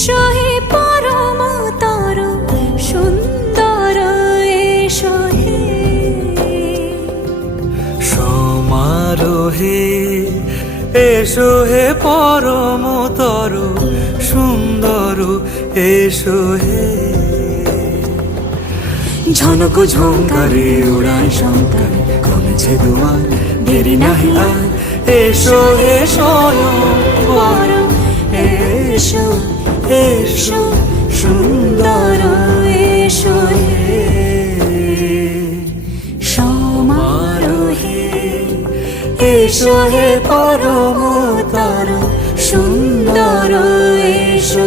এসো হে পরমতর সুন্দর এসো হে সমারোহে এসো হে পরমতর সুন্দর এসো হে ঝনক ঝঙ্কারে উড়ায় শঙ্কার কমেছে দুয়ার দেরি নাহি আর এসো হে স্বয়ং বর এসো এসো সুন্দর এসো হে সমারোহে এসো হে পরমতর সুন্দর এসো